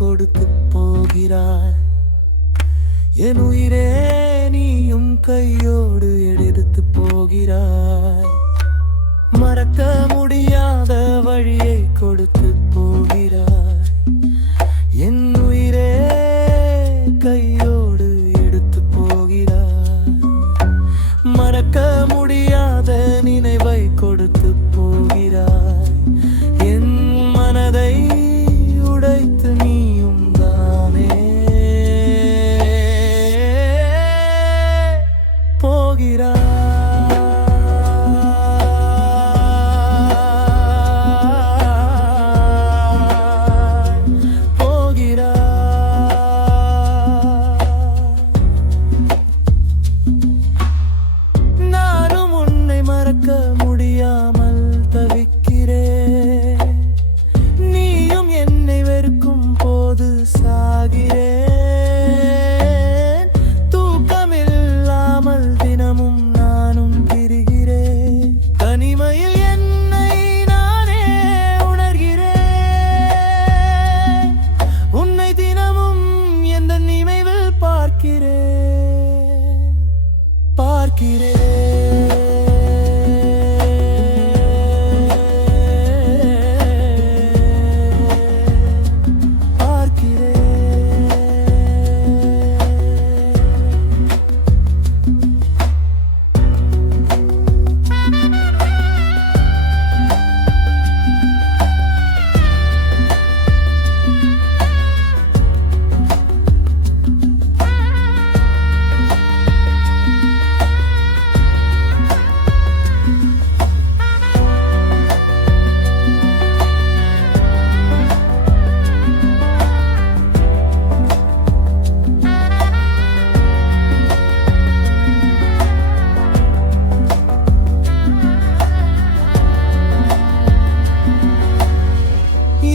கொடுத்து போகிறாய். என் உயிரே நீயும் கையோடு எடுத்து போகிறாய். மறக்க முடியாத வழியை கொடுத்து போகிறாய். என் உயிரே கையோடு எடுத்து போகிறாய். மறக்க முடியாத நினைவை கொடுத்து போகிறாய். என் மனதை உடைத்து நீயும் தானே போகிறாய். மறக்க முடியாமல் தவிக்கிறேன். நீயும் என்னை வெறுக்கும் போது சாகிறேன். தூக்கமில்லாமல் தினமும் நானும் திரிகிறேன். தனிமையில் என்னை நானே உணர்கிறேன். உன்னை தினமும் எந்த நினைவில் பார்க்கிறேன்.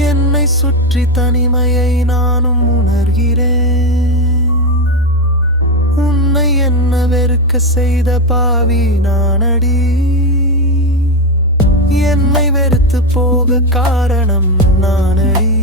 என்னை சுற்றி தனிமையை நானும் உணர்கிறேன். உன்னை என்ன வெறுக்க செய்த பாவி நானடி. என்னை வெறுத்து போக காரணம் நானடி.